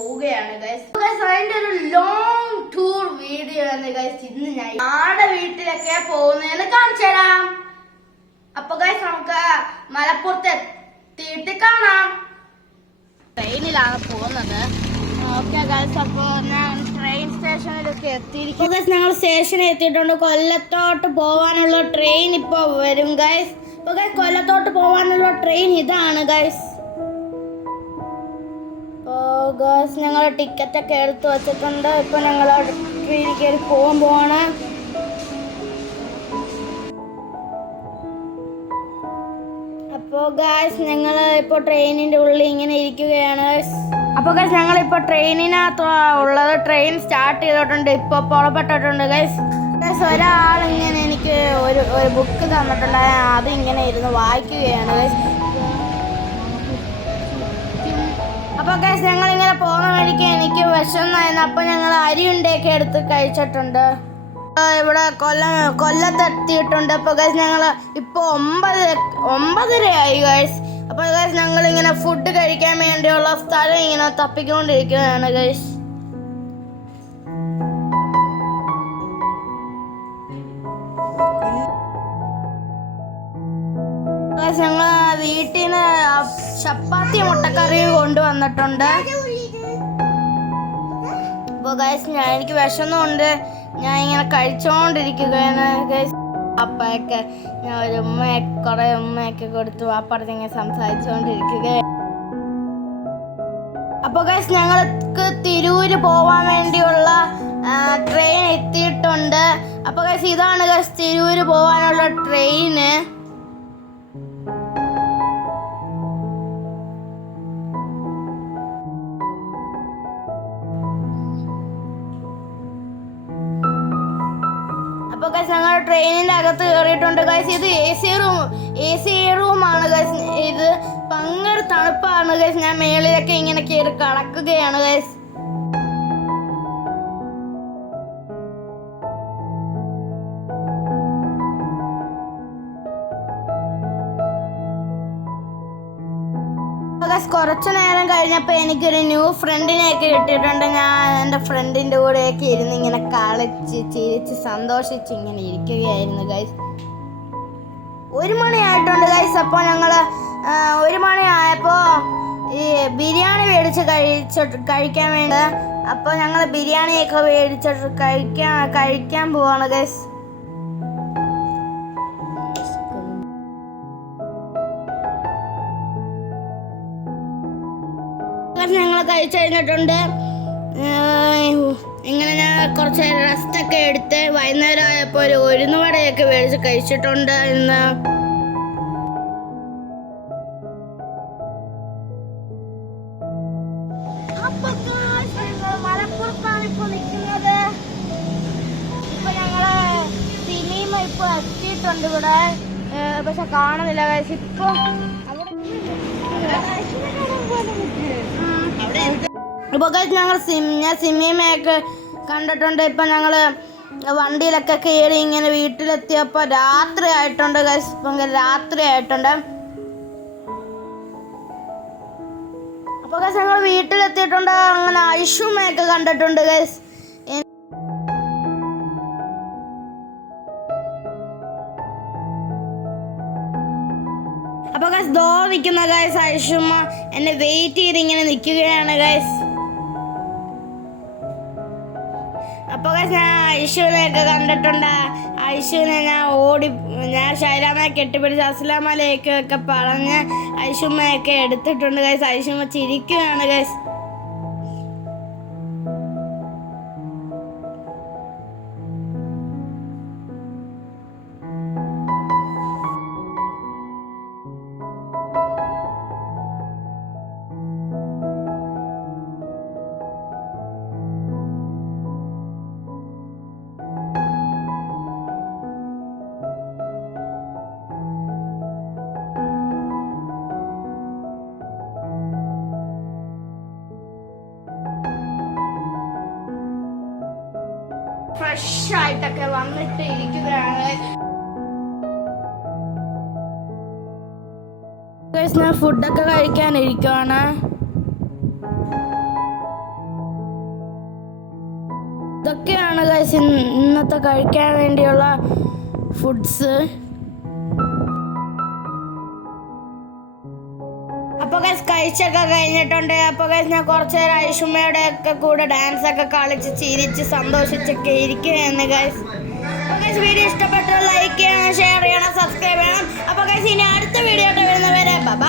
പോവുകയാണ് ഗൈസ്. അതിന്റെ ഒരു ലോങ് ടൂർ വീഡിയോ ആണ് ഗൈസ്. ഇന്ന് ഞാൻ ആടെ വീട്ടിലൊക്കെ പോകുന്നതെന്ന് കാണിച്ചു തരാം. അപ്പൊ ഗൈസ് നമുക്ക് മലപ്പുറത്ത് എത്തിയിട്ട് കാണാം. ട്രെയിനിലാണ് പോകുന്നത്. ഓക്കെ ഗൈസ്, അപ്പൊ ഞാൻ ട്രെയിൻ സ്റ്റേഷനിലൊക്കെ എത്തിയിരിക്കും. ഞങ്ങൾ സ്റ്റേഷനിൽ എത്തിയിട്ടുണ്ട്. കൊല്ലത്തോട്ട് പോവാനുള്ള ട്രെയിൻ ഇപ്പൊ വരും ഗൈസ്. അപ്പൊ ഗൈസ് കൊല്ലത്തോട്ട് പോവാനുള്ള ട്രെയിൻ ഇതാണ് ഗൈസ്. ഗൈസ് ഞങ്ങൾ ടിക്കറ്റ് ഒക്കെ എടുത്ത് വെച്ചിട്ടുണ്ട്. ഇപ്പൊ ഞങ്ങൾ ട്രെയിനിൽ കയറി പോവാണ്. അപ്പോൾ ഗൈസ് ഞങ്ങൾ ഇപ്പോൾ ട്രെയിനിന്റെ ഉള്ളിൽ ഇങ്ങനെ ഇരിക്കുകയാണ് ഗൈസ്. അപ്പോൾ ഗൈസ് ഞങ്ങൾ ഇപ്പോൾ ട്രെയിനിനകത്ത് ഉള്ളത്. ട്രെയിൻ സ്റ്റാർട്ട് ചെയ്തിട്ടുണ്ട്, ഇപ്പൊ പുറപ്പെട്ടിട്ടുണ്ട് ഗൈസ്. ഗൈസ് ഒരാൾ ഇങ്ങനെ എനിക്ക് ഒരു ബുക്ക് തന്നിട്ടുണ്ട്. അത് ഇങ്ങനെ ഇരുന്ന് വായിക്കുകയാണ് ഗൈസ്. അപ്പോൾ ഗൈസ് ഞങ്ങൾ ഇങ്ങനെ പോകുന്ന വഴിക്ക് എനിക്ക് വിശന്നായിരുന്നു. അപ്പോൾ ഞങ്ങൾ അരിയുണ്ടയൊക്കെ എടുത്ത് കഴിച്ചിട്ടുണ്ട്. ഇവിടെ കൊല്ലത്തെത്തിയിട്ടുണ്ട്. അപ്പോൾ ഗൈസ് ഞങ്ങൾ ഇപ്പോൾ 9:30 ഗൈസ്. അപ്പോൾ ഗൈസ് ഞങ്ങൾ ഇങ്ങനെ ഫുഡ് കഴിക്കാൻ വേണ്ടിയുള്ള സ്ഥലം ഇങ്ങനെ തപ്പിക്കൊണ്ടിരിക്കുകയാണ് ഗൈസ്. ഞങ്ങൾ വീട്ടിൽ നിന്ന് ചപ്പാത്തി മുട്ടക്കറിയും കൊണ്ടുവന്നിട്ടുണ്ട്. അപ്പോൾ ഗൈസ് എനിക്ക് വിശന്നുകൊണ്ട് ഞാൻ ഇങ്ങനെ കഴിച്ചോണ്ടിരിക്കുകയാണ് ഗൈസ്. പാപ്പയൊക്കെ ഞാൻ ഒരു കുറെ ഉമ്മയൊക്കെ കൊടുത്തു പാപ്പടത്ത് ഇങ്ങനെ സംസാരിച്ചുകൊണ്ടിരിക്കുകയാണ്. അപ്പോൾ ഗൈസ് ഞങ്ങൾക്ക് തിരൂര് പോവാൻ വേണ്ടിയുള്ള ട്രെയിൻ എത്തിയിട്ടുണ്ട്. അപ്പോൾ ഗൈസ് ഇതാണ് ഗൈസ് തിരൂര് പോവാനുള്ള ട്രെയിന്. അപ്പോൾ ഗൈസ് ഞങ്ങൾ ട്രെയിനിൻ്റെ അകത്ത് കയറിയിട്ടുണ്ട് ഗൈസ്. ഇത് എ സി റൂമാണ് ഗൈസ്. ഇത് ഭയങ്കര തണുപ്പാണ് ഗൈസ്. ഞാൻ മേളിലൊക്കെ ഇങ്ങനെ കയറി കിടക്കുകയാണ് ഗൈസ്. കുറച്ചു നേരം കഴിഞ്ഞപ്പോൾ എനിക്കൊരു ന്യൂ ഫ്രണ്ടിനെയൊക്കെ കിട്ടിയിട്ടുണ്ട്. ഞാൻ എൻ്റെ ഫ്രണ്ടിൻ്റെ കൂടെയൊക്കെ ഇരുന്ന് ഇങ്ങനെ കളിച്ച് ചിരിച്ച് സന്തോഷിച്ച് ഇങ്ങനെ ഇരിക്കുകയായിരുന്നു ഗൈസ്. 1 മണിയായിട്ടുണ്ട് ഗൈസ്. അപ്പോൾ ഞങ്ങൾ 1 മണിയായപ്പോൾ ഈ ബിരിയാണി മേടിച്ച് കഴിക്കാൻ വേണ്ടി. അപ്പോൾ ഞങ്ങൾ ബിരിയാണിയൊക്കെ മേടിച്ചിട്ട് കഴിക്കാൻ പോവാണ് ഗൈസ്. ഞങ്ങൾ കഴിച്ചു കഴിഞ്ഞിട്ടുണ്ട്. ഇങ്ങനെ ഞാൻ കുറച്ച് റെസ്റ്റൊക്കെ എടുത്ത് വൈകുന്നേരം ആയപ്പോൾ ഒരു ഉഴുന്നുവടയൊക്കെ മേടിച്ച് കഴിച്ചിട്ടുണ്ട് ഇന്ന്. മലപ്പുറത്താണ് ഇപ്പോൾ നിൽക്കുന്നത്. ഇപ്പൊ ഞങ്ങള് സിനിമ ഇപ്പൊ എത്തിയിട്ടുണ്ട് ഇവിടെ. പക്ഷെ കാണുന്നില്ല ഗൈസ്. ഇപ്പൊ ഇപ്പോൾ ഞങ്ങൾ സിനിമയൊക്കെ കണ്ടിട്ടുണ്ട്. ഇപ്പം ഞങ്ങൾ വണ്ടിയിലൊക്കെ കയറി ഇങ്ങനെ വീട്ടിലെത്തിയപ്പോൾ രാത്രി ആയിട്ടുണ്ട് ഗൈസ്. ഇപ്പം രാത്രി ആയിട്ടുണ്ട്. അപ്പോൾ ഗൈസ് ഞങ്ങൾ വീട്ടിലെത്തിയിട്ടുണ്ട്. അങ്ങനെ ഐഷുമയൊക്കെ കണ്ടിട്ടുണ്ട് ഗൈസ്. അപ്പോൾ ഗൈസ് ദോ നിൽക്കുന്ന ഗൈസ് ഐഷുമ്മ എന്നെ വെയിറ്റ് ചെയ്ത് ഇങ്ങനെ നിൽക്കുകയാണ് ഗൈസ്. അപ്പോൾ ഗൈസ് ഞാൻ ഐഷുവിനെയൊക്കെ കണ്ടിട്ടുണ്ട്. ഐഷുവിനെ ഞാൻ ഷൈലാമയെ കെട്ടിപ്പിടിച്ച് അസ്സലാമലൈക്കും പറഞ്ഞ് ഐഷുമ്മയൊക്കെ എടുത്തിട്ടുണ്ട് ഗൈസ്. ഐഷുമ്മ ചിരിക്കുകയാണ് ഗൈസ്. ഫ്രഷ് ആയിട്ടൊക്കെ വന്നിട്ട് ഇരിക്കുകയാണ്. ഞാൻ ഫുഡൊക്കെ കഴിക്കാനിരിക്കുകയാണ്. ഇതൊക്കെയാണ് ഗൈസ് ഇന്നത്തെ കഴിക്കാൻ വേണ്ടിയുള്ള ഫുഡ്സ്. അപ്പോൾ ഗൈസ് കഴിച്ചൊക്കെ കഴിഞ്ഞിട്ടുണ്ട്. അപ്പോൾ ഗൈസ് ഞാൻ കുറച്ച് നേരം ഐഷുമ്മയുടെ ഒക്കെ കൂടെ ഡാൻസ് ഒക്കെ കളിച്ച് ചിരിച്ച് സന്തോഷിച്ചൊക്കെ ഇരിക്കുകയാണ് ഗൈസ്. അപ്പോൾ ഗൈസ് വീഡിയോ ഇഷ്ടപ്പെട്ടാൽ ലൈക്ക് ചെയ്യണം, ഷെയർ ചെയ്യണം, സബ്സ്ക്രൈബ് ചെയ്യണം. അപ്പോൾ ഗൈസ് ഇനി അടുത്ത വീഡിയോ ആയിട്ട് വരുന്നവരെ ബൈ.